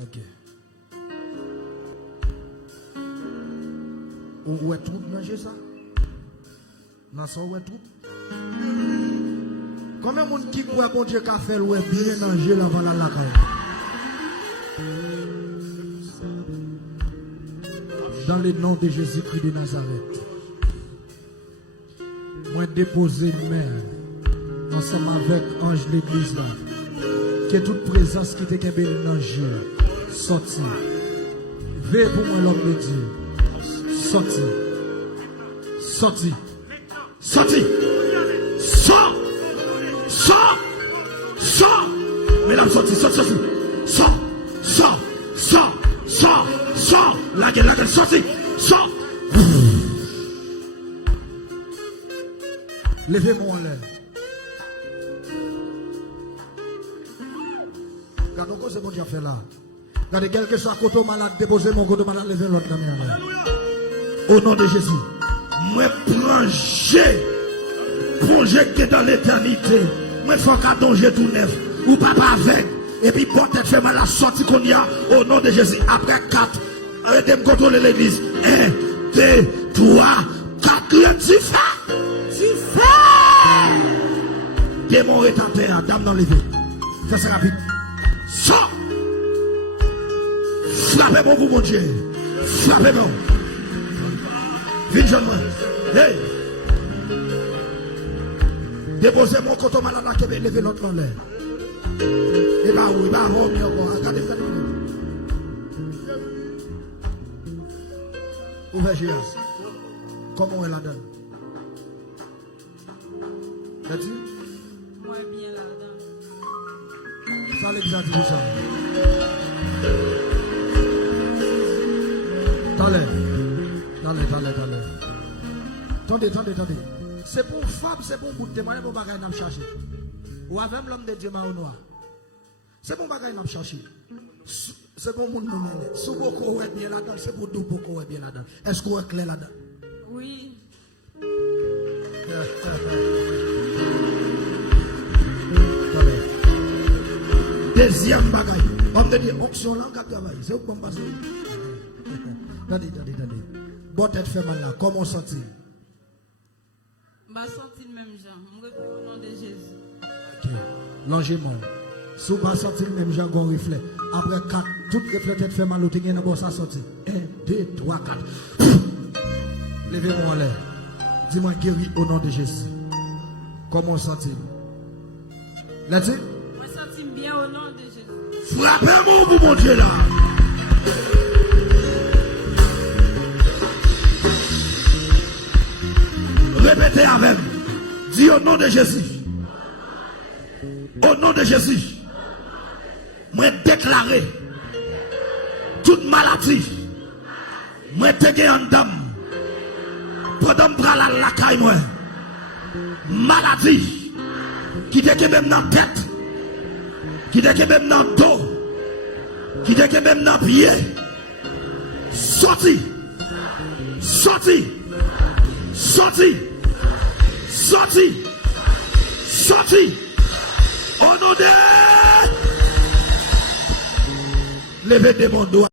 Ok. Où est tout manger ça? Dans ça où est tout? Combien de monde qui croit bon Dieu qu'a fait ouais bien manger avant la caille? Dans le nom de Jésus-Christ de Nazareth, moi déposer une main ensemble avec ange de l'église là. Que toute présence qui te kembele dans Dieu sorti. Veille pour moi l'homme de Dieu. Sorti. Sorti. Sorti. Sors. Sors. Sors. Mesdames, sorti. Sorti. Sorti. Sors. Sors. Sors. Sors. Sors. La gueule, sorti. Sors. Levez-moi en l'air. Regardez ce que mon Dieu a fait là. Regardez quelque chose à côté malade, déposez mon côté malade, levez l'autre caméra. Au nom de Jésus, moi plongez qui est dans l'éternité. Moi faut qu'à danger tout neuf. Ou papa avec. Et puis pour tête fait mal à sortir qu'on y a au nom de Jésus. Après 4, arrêtez de contrôler l'église. 1, 2, 3, 4, tu fais. Démon est à terre, dame dans les vies. Ça c'est rapide. Sors. Frappez-moi pour mon Dieu. Frappez-moi. Viens, jeune moi. Hey. Déposez mon coton malade qui va lever l'autre en l'air. Et bah oui, bah oui, regardez. Ouvert Géas. Comment elle la donne? T'as-tu? Moi bien là-dedans. Ça l'exagère ça. Attendez. C'est pour femme, c'est pour bout de témoin, pour bagaille n'a chercher. Ou avec l'homme de Dieu au noir. C'est pour bagaille n'a chercher. C'est pour monde nous mener. Si beaucoup est bien là-dedans, c'est pour nous beaucoup est bien là-dedans. Est-ce qu'on est clair là-dedans? Oui. Deuxième bagaille. On me dit, option là, on travaille. C'est où qu'on passe? Attendez. Bon, tête fait mal là. Comment sentir? Je vais sortir le même genre. Je vais au nom de Jésus. Ok. Longement. Si vous ne sortir le même genre, on reflet. Après 4, tout reflet tête fait mal. Vous avez un ça sorti. 1, 2, 3, 4. Levez-moi en l'air. Dis-moi guéri au nom de Jésus. Comment sentir? Let's see? Je vais sortir bien au nom de Jésus. Frappez-moi pour mon Dieu là. Répétez avec. Dis au nom de Jésus. Au nom de Jésus. Moi déclarer toute maladie. Moi te en dame. Pendant que je la caille moi. Maladie. Qui te même dans la tête. Qui te même dans le dos. Qui te même dans le pied. Sorti. Sorti. Sorti. Sorti. Sorti. Au nom de... Levez des mon doigt.